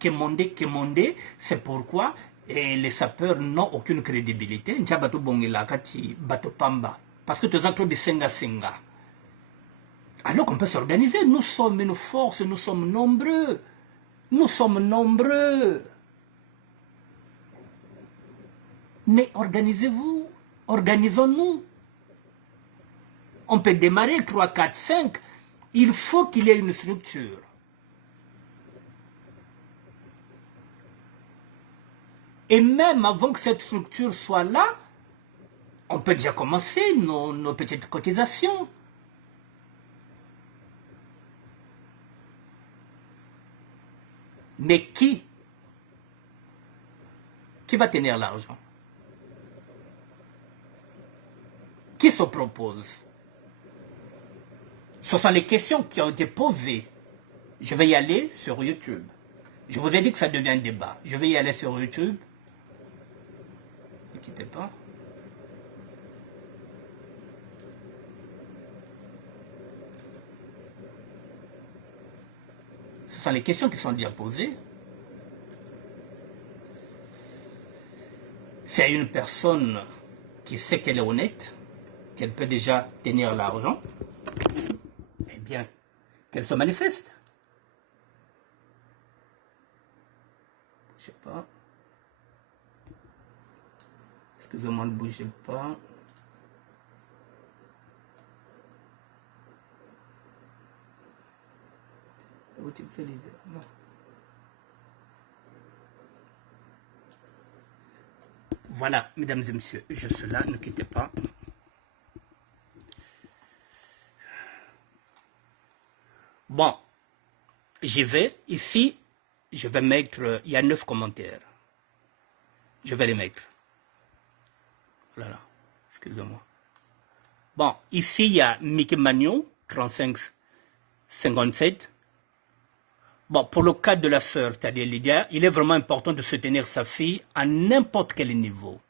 c'est pourquoi les sapeurs n'ont aucune crédibilité. Parce que tous acteurs de senga. Alors qu'on peut s'organiser, nous sommes une force, nous sommes nombreux. Nous sommes nombreux. Mais organisez-vous, organisons-nous. On peut démarrer 3, 4, 5. Il faut qu'il y ait une structure. Et même avant que cette structure soit là, on peut déjà commencer nos petites cotisations. Mais qui va tenir l'argent? Qui se propose? Ce sont les questions qui ont été posées. Je vais y aller sur YouTube. Je vous ai dit que ça devient un débat. Je vais y aller sur YouTube. Ne quittez pas. Ce sont les questions qui sont déjà posées. C'est une personne qui sait qu'elle est honnête, qu'elle peut déjà tenir l'argent, eh bien, qu'elle se manifeste. Je sais pas. Excusez-moi, ne bougez pas. Non. Voilà, mesdames et messieurs, je suis là, ne quittez pas. Bon, j'y vais. Ici, je vais mettre, il y a 9 commentaires. Je vais les mettre. Voilà, excusez-moi. Bon, ici, il y a Mickey Magnon, 35-57. Bon, pour le cas de la sœur, c'est-à-dire Lydia, il est vraiment important de soutenir sa fille à n'importe quel niveau.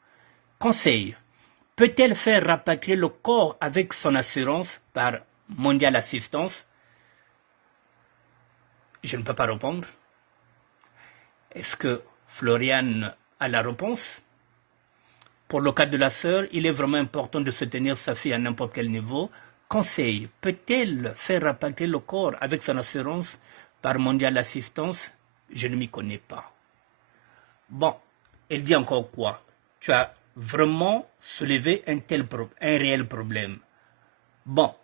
Conseil, peut-elle faire rapatrier le corps avec son assurance par Mondial Assistance? Je ne peux pas répondre. Est-ce que Floriane a la réponse? Pour le cas de la sœur, il est vraiment important de soutenir sa fille à n'importe quel niveau. Conseil, peut-elle faire rapatrier le corps avec son assurance par Mondial Assistance? Je ne m'y connais pas. Bon, elle dit encore quoi? Tu as vraiment soulevé un réel problème. Bon,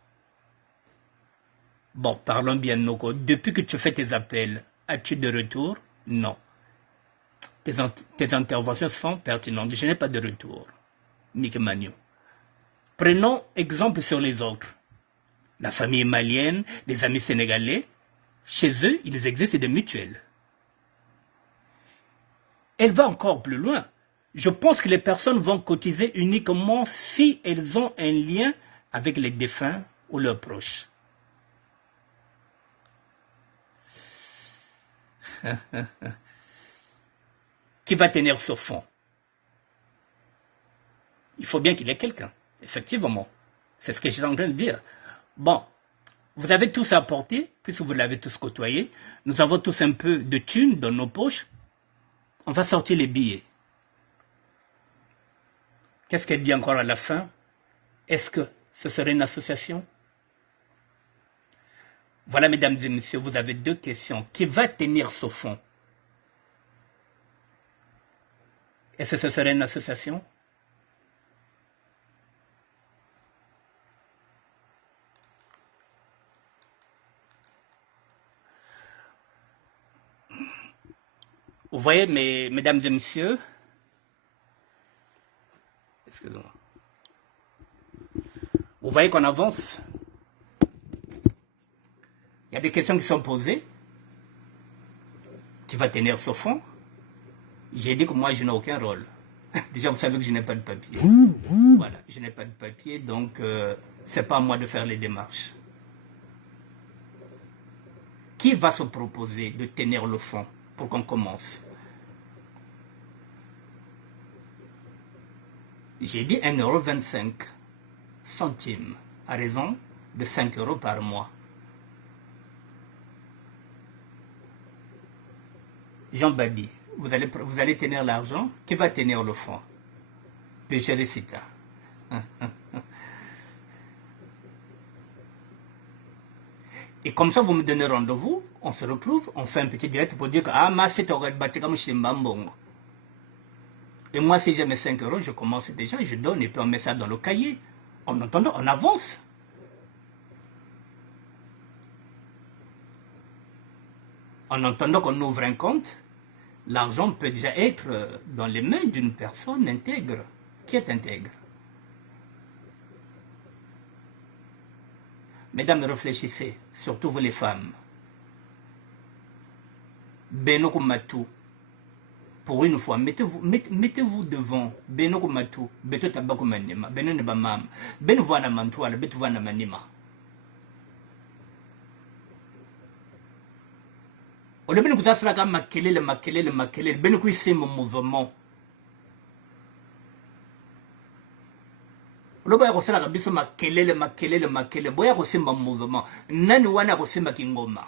parlons bien, Noko. Depuis que tu fais tes appels, as-tu de retour? Non. Tes interventions sont pertinentes. Je n'ai pas de retour. Mickey Magnon. Prenons exemple sur les autres. La famille malienne, les amis sénégalais, chez eux, ils existent des mutuelles. Elle va encore plus loin. Je pense que les personnes vont cotiser uniquement si elles ont un lien avec les défunts ou leurs proches. Qui va tenir ce fonds? Il faut bien qu'il y ait quelqu'un, effectivement. C'est ce que je suis en train de dire. Bon, vous avez tous apporté, puisque vous l'avez tous côtoyé. Nous avons tous un peu de thunes dans nos poches. On va sortir les billets. Qu'est-ce qu'elle dit encore à la fin? Est-ce que ce serait une association? Voilà, mesdames et messieurs, vous avez 2 questions. Qui va tenir ce fonds? Est-ce que ce serait une association? Vous voyez, mesdames et messieurs, excusez-moi. Vous voyez qu'on avance. Il y a des questions qui sont posées. Qui va tenir ce fonds? J'ai dit que moi, je n'ai aucun rôle. Déjà, vous savez que je n'ai pas de papier. Voilà, je n'ai pas de papier, donc c'est pas à moi de faire les démarches. Qui va se proposer de tenir le fonds pour qu'on commence? J'ai dit 1,25 € à raison de 5 € par mois. Jean Badi, vous allez tenir l'argent? Qui va tenir le fonds? Pécherecita. Et comme ça, vous me donnez rendez-vous, on se retrouve, on fait un petit direct pour dire que ah, ma c'est battu comme chez Mbambongo. Et moi, si j'ai mes 5 €, je commence déjà, je donne et puis on met ça dans le cahier. En attendant, on avance. En attendant qu'on ouvre un compte, l'argent peut déjà être dans les mains d'une personne intègre. Qui est intègre? Mesdames, réfléchissez, surtout vous les femmes. Benoku Matou, pour une fois, mettez-vous devant Benoku Matou, Beto Tabaku Manima, Beno Nebamam, Benouana Mantoua, Betouana Manima. Au début, nous avons fait makelele, Benoku ici mon mouvement. Loba ko sala biso makelele boya ko simba mouvement nani wana ko simba kingoma.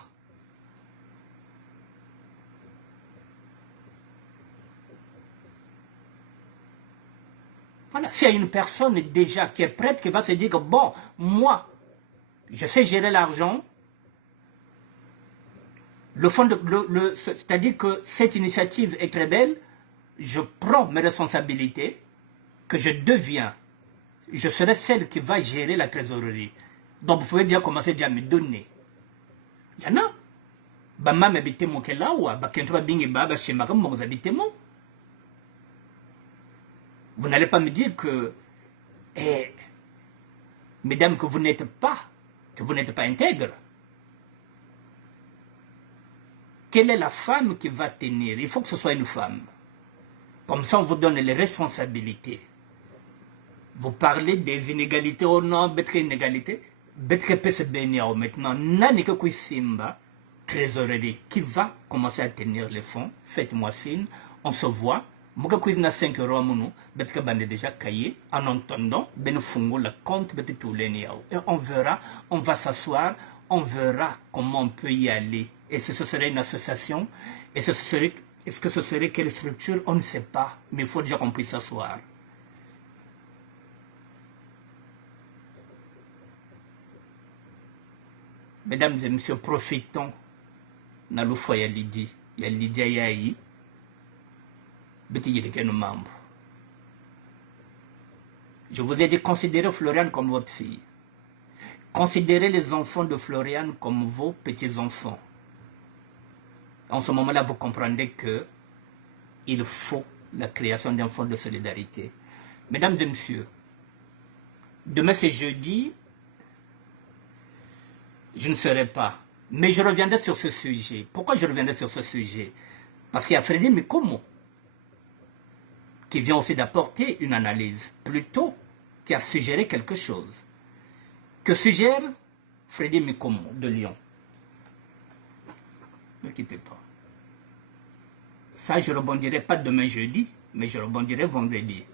Voilà, s'il y a une personne déjà qui est prête, qui va se dire que bon, moi, je sais gérer l'argent, c'est-à-dire que cette initiative est très belle, je prends mes responsabilités, que je serai celle qui va gérer la trésorerie. Donc vous pouvez déjà commencer déjà à me donner. Il y en a. Bama m'habite mon kelawa, bakentoba bingi baba chez Maram, vous habitez mon. Vous n'allez pas me dire que, mesdames, que vous n'êtes pas intègre. Quelle est la femme qui va tenir? Il faut que ce soit une femme. Comme ça, on vous donne les responsabilités. Vous parlez des inégalités, oh non, betre inégalité, betre pese beniao maintenant, nani que simba, trésorerie, qui va commencer à tenir les fonds, faites-moi signe, on se voit, Mouka na 5 euros à mounou, betre bande déjà caillé, en entendant, ben fungo le compte, betre tout l'eniao. Et on verra, on va s'asseoir, on verra comment on peut y aller. Et ce serait une association, est-ce que ce serait quelle structure? On ne sait pas, mais il faut déjà qu'on puisse s'asseoir. Mesdames et messieurs, profitons. Naloufwa ya Lydie, ya Lydia Yahi, Betty Yeleke nos membres. Je vous ai dit, considérez Floriane comme votre fille. Considérez les enfants de Floriane comme vos petits-enfants. En ce moment-là, vous comprendrez que il faut la création d'un fonds de solidarité. Mesdames et messieurs, demain c'est jeudi, je ne serai pas. Mais je reviendrai sur ce sujet. Pourquoi je reviendrai sur ce sujet? Parce qu'il y a Frédéric Mikomo qui vient aussi d'apporter une analyse, plutôt qui a suggéré quelque chose. Que suggère Frédéric Mikomo de Lyon? Ne quittez pas. Ça, je ne rebondirai pas demain jeudi, mais je rebondirai vendredi.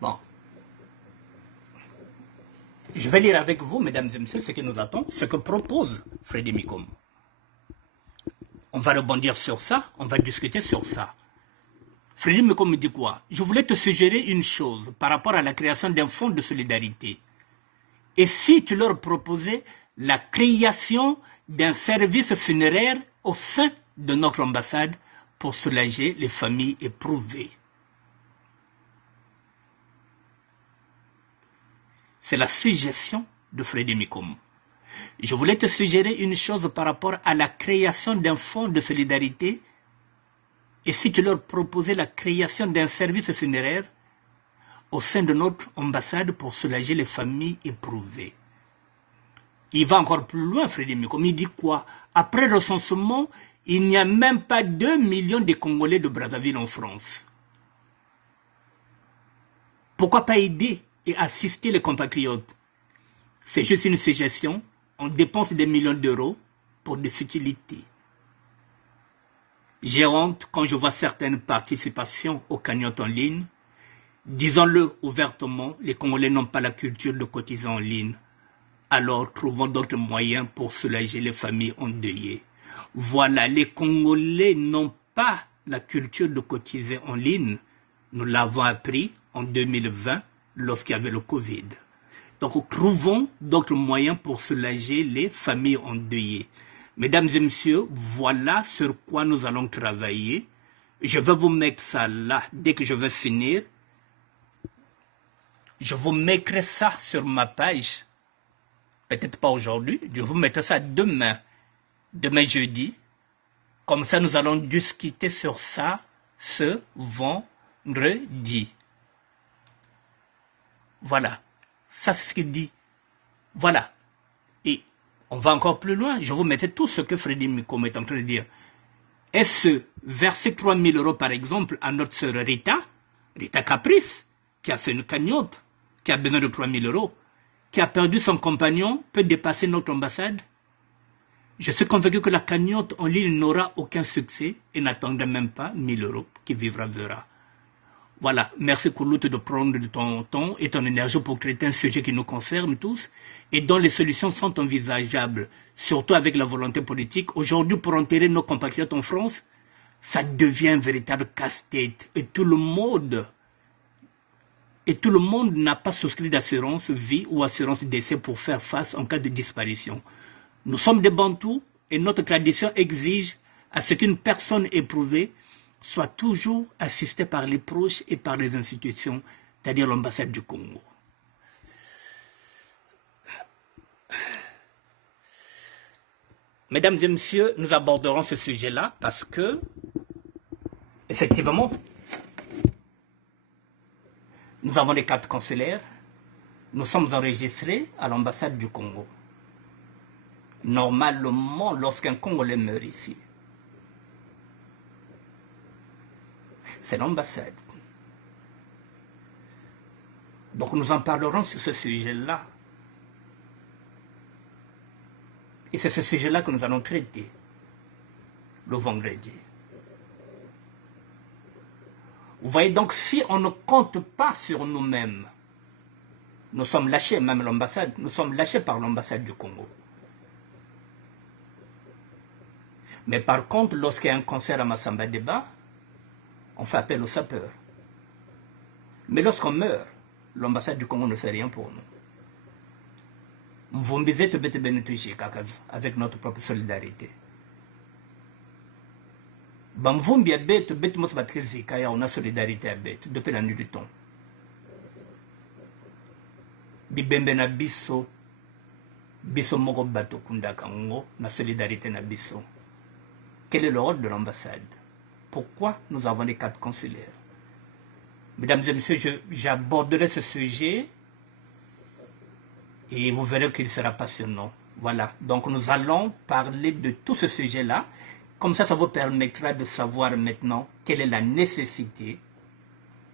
Bon. Je vais lire avec vous, mesdames et messieurs, ce qui nous attend, ce que propose Frédéric Mikomo. On va rebondir sur ça, on va discuter sur ça. Frédéric Mikomo me dit quoi? Je voulais te suggérer une chose par rapport à la création d'un fonds de solidarité. Et si tu leur proposais la création d'un service funéraire au sein de notre ambassade pour soulager les familles éprouvées. C'est la suggestion de Frédéric Mikomo. Je voulais te suggérer une chose par rapport à la création d'un fonds de solidarité. Et si tu leur proposais la création d'un service funéraire au sein de notre ambassade pour soulager les familles éprouvées. Il va encore plus loin, Frédéric Mikomo. Il dit quoi? Après recensement, il n'y a même pas 2 millions de Congolais de Brazzaville en France. Pourquoi pas aider et assister les compatriotes? C'est juste une suggestion. On dépense des millions d'euros pour des futilités. J'ai honte quand je vois certaines participations aux cagnottes en ligne. Disons-le ouvertement, les Congolais n'ont pas la culture de cotiser en ligne. Alors trouvons d'autres moyens pour soulager les familles endeuillées. Voilà, les Congolais n'ont pas la culture de cotiser en ligne. Nous l'avons appris en 2020 lorsqu'il y avait le Covid. Donc trouvons d'autres moyens pour soulager les familles endeuillées. Mesdames et messieurs, voilà sur quoi nous allons travailler. Je vais vous mettre ça là dès que je vais finir. Je vous mettrai ça sur ma page. Peut-être pas aujourd'hui. Je vous mettrai ça demain jeudi. Comme ça, nous allons discuter sur ça ce vendredi. Voilà. Ça, c'est ce qu'il dit. Voilà. Et on va encore plus loin. Je vous mettais tout ce que Frédéric Mikomo est en train de dire. Est-ce verser 3 000 euros, par exemple, à notre sœur Rita Caprice, qui a fait une cagnotte, qui a besoin de 3 000 euros, qui a perdu son compagnon, peut dépasser notre ambassade? Je suis convaincu que la cagnotte en ligne n'aura aucun succès et n'attendra même pas 1 000 euros, qui vivra verra. Voilà, merci Kouloute de prendre de ton temps et ton énergie pour traiter un sujet qui nous concerne tous et dont les solutions sont envisageables, surtout avec la volonté politique. Aujourd'hui, pour enterrer nos compatriotes en France, ça devient un véritable casse-tête et tout le monde n'a pas souscrit d'assurance vie ou assurance décès pour faire face en cas de disparition. Nous sommes des Bantous et notre tradition exige à ce qu'une personne éprouvée soit toujours assisté par les proches et par les institutions, c'est-à-dire l'ambassade du Congo. Mesdames et messieurs, nous aborderons ce sujet-là parce que, effectivement, nous avons des cartes consulaires, nous sommes enregistrés à l'ambassade du Congo. Normalement, lorsqu'un Congolais meurt ici, c'est l'ambassade. Donc nous en parlerons sur ce sujet-là. Et c'est ce sujet-là que nous allons traiter le vendredi. Vous voyez donc, si on ne compte pas sur nous-mêmes, nous sommes lâchés, même l'ambassade, nous sommes lâchés par l'ambassade du Congo. Mais par contre, lorsqu'il y a un concert à Massamba Débat, on fait appel aux sapeurs. Mais lorsqu'on meurt, l'ambassade du Congo ne fait rien pour nous. Avec notre propre solidarité. On a solidarité avec depuis la nuit du temps. Bibembe na biso, biso moko bato kunda kango, na solidarité na biso. Quel est le rôle de l'ambassade? Pourquoi nous avons des cartes consulaires? Mesdames et messieurs, j'aborderai ce sujet et vous verrez qu'il sera passionnant. Voilà, donc nous allons parler de tout ce sujet-là. Comme ça vous permettra de savoir maintenant quelle est la nécessité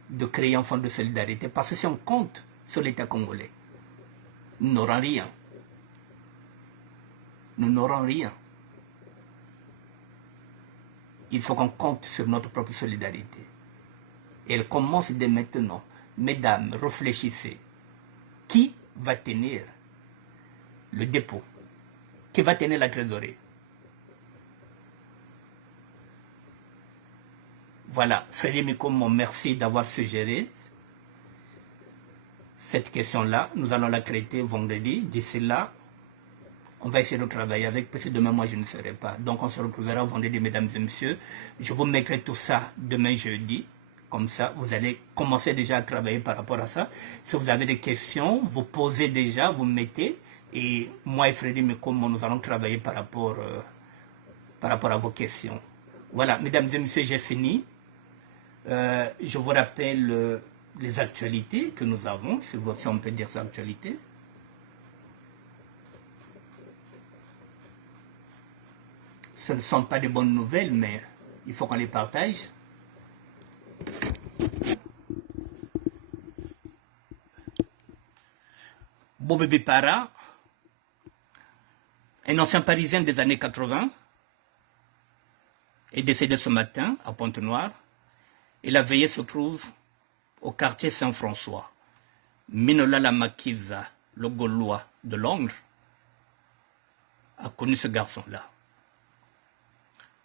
de créer un fonds de solidarité. Parce que si on compte sur l'État congolais, nous n'aurons rien. Nous n'aurons rien. Il faut qu'on compte sur notre propre solidarité. Et elle commence dès maintenant. Mesdames, réfléchissez. Qui va tenir le dépôt? Qui va tenir la trésorerie? Voilà, Frédéric Mikomo, merci d'avoir suggéré cette question-là. Nous allons la traiter vendredi. D'ici là, on va essayer de travailler avec, parce que demain, moi, je ne serai pas. Donc, on se retrouvera vendredi, mesdames et messieurs. Je vous mettrai tout ça demain, jeudi. Comme ça, vous allez commencer déjà à travailler par rapport à ça. Si vous avez des questions, vous posez déjà, vous mettez. Et moi et Frédéric Mikomo, nous allons travailler par rapport à vos questions. Voilà, mesdames et messieurs, j'ai fini. Je vous rappelle les actualités que nous avons, si on peut dire ça, actualité. Ce ne sont pas de bonnes nouvelles, mais il faut qu'on les partage. Bob Bipara, un ancien Parisien des années 80, est décédé ce matin à Pointe-Noire. Et la veillée se trouve au quartier Saint-François. Minola Makiza, le Gaulois de Londres, a connu ce garçon-là.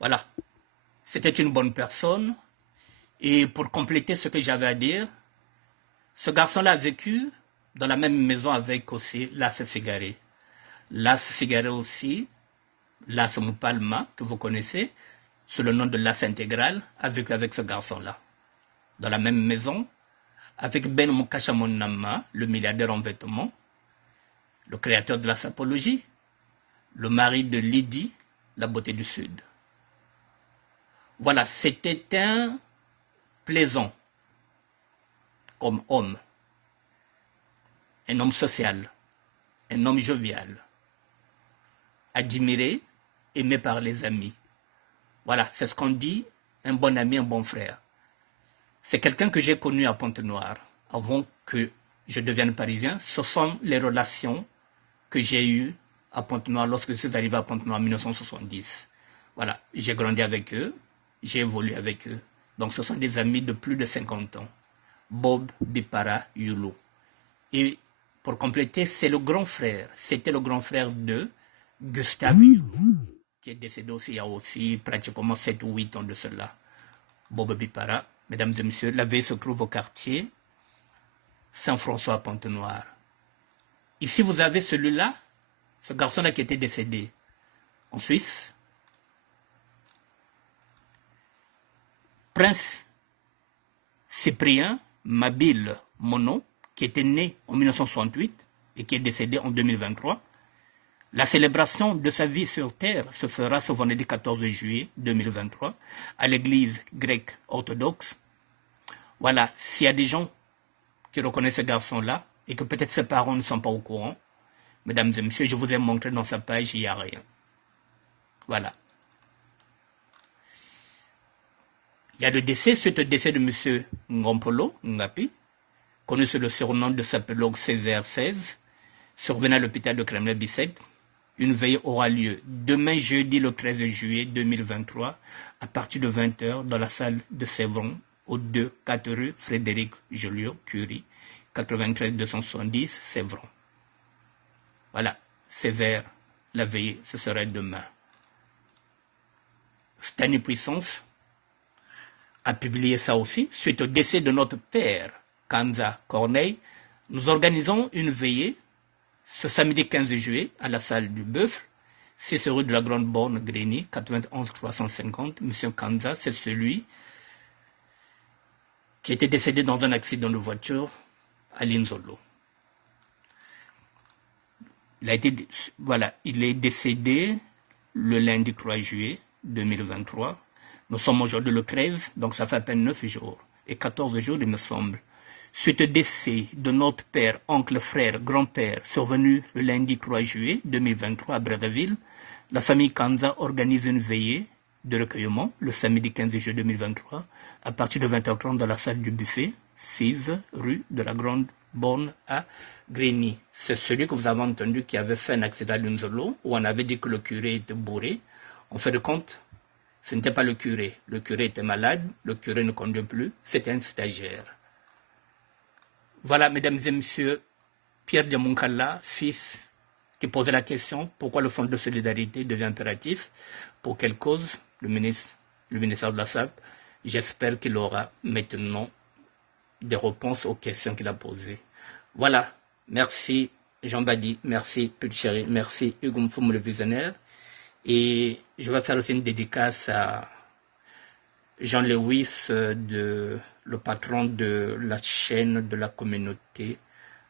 Voilà. C'était une bonne personne. Et pour compléter ce que j'avais à dire, ce garçon-là a vécu dans la même maison avec aussi Las Figaré. Las Figaré aussi, Las Mupalma, que vous connaissez, sous le nom de Las Intégral, a vécu avec ce garçon-là. Dans la même maison, avec Ben Mukasha Monama, le milliardaire en vêtements, le créateur de la sapologie, le mari de Lydie, la beauté du Sud. Voilà, c'était un plaisant comme homme, un homme social, un homme jovial, admiré, aimé par les amis. Voilà, c'est ce qu'on dit, un bon ami, un bon frère. C'est quelqu'un que j'ai connu à Pointe-Noire avant que je devienne parisien. Ce sont les relations que j'ai eues à Pointe-Noire lorsque je suis arrivé à Pointe-Noire en 1970. Voilà, j'ai grandi avec eux, j'ai évolué avec eux. Donc ce sont des amis de plus de 50 ans. Bob Bipara Yulo. Et pour compléter, c'est le grand frère. C'était le grand frère de Gustave Yulo, qui est décédé aussi il y a aussi pratiquement 7 ou 8 ans de cela. Bob Bipara. Mesdames et messieurs, la veille se trouve au quartier Saint-François à Pointe-Noire. Ici, vous avez celui-là, ce garçon-là qui était décédé en Suisse. Prince Cyprien Mabile Mono, qui était né en 1968 et qui est décédé en 2023. La célébration de sa vie sur Terre se fera ce vendredi 14 juillet 2023 à l'église grecque orthodoxe. Voilà, s'il y a des gens qui reconnaissent ce garçon-là et que peut-être ses parents ne sont pas au courant, mesdames et messieurs, je vous ai montré dans sa page, il n'y a rien. Voilà. Il y a le décès, c'est le décès de M. Ngompolo Ngapi, connu sous le surnom de sapologue Césaire XVI, survenant à l'hôpital de Kremlin-Bicêtre. Une veille aura lieu demain jeudi le 13 juillet 2023 à partir de 20h dans la salle de Sévron au 2-4 rue Frédéric Joliot-Curie, 93 270 Sévron. Voilà, 16h, la veille, ce serait demain. Stani Puissance a publié ça aussi. Suite au décès de notre père, Kanza Corneille, nous organisons une veillée ce samedi 15 juillet à la salle du Bœuf, 6 rue de la Grande Borne Grigny, 91 350. Monsieur Kanza, c'est celui qui était décédé dans un accident de voiture à Linzolo. Il est décédé le lundi 3 juillet 2023. Nous sommes aujourd'hui le 13, donc ça fait à peine 9 jours. Et 14 jours, il me semble. Suite au décès de notre père, oncle, frère, grand-père, survenu le lundi 3 juillet 2023 à Brazzaville, la famille Kanza organise une veillée de recueillement le samedi 15 juillet 2023 à partir de 20h30 dans la salle du buffet, 6 rue de la Grande Borne à Grigny. C'est celui que vous avez entendu qui avait fait un accident à Lunzolo où on avait dit que le curé était bourré. En fait de compte, ce n'était pas le curé. Le curé était malade, le curé ne conduit plus, c'était un stagiaire. Voilà, mesdames et messieurs, Pierre Diamonkala, fils, qui posait la question, pourquoi le fonds de solidarité devient impératif? Pour quelle cause? Le ministère de la SAP. J'espère qu'il aura maintenant des réponses aux questions qu'il a posées. Voilà, merci Jean Badi, merci Petit Chéri, merci Hugo Mfoum le visionnaire. Et je vais faire aussi une dédicace à Jean Lewis, le patron de la chaîne de la communauté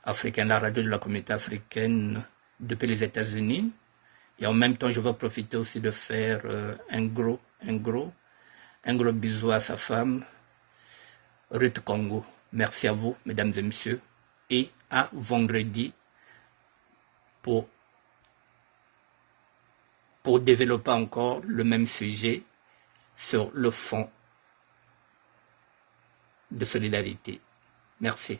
africaine, la radio de la communauté africaine depuis les États-Unis. Et en même temps, je vais profiter aussi de faire un gros bisou à sa femme, Ruth Congo. Merci à vous, mesdames et messieurs. Et à vendredi pour développer encore le même sujet sur le fonds de solidarité. Merci.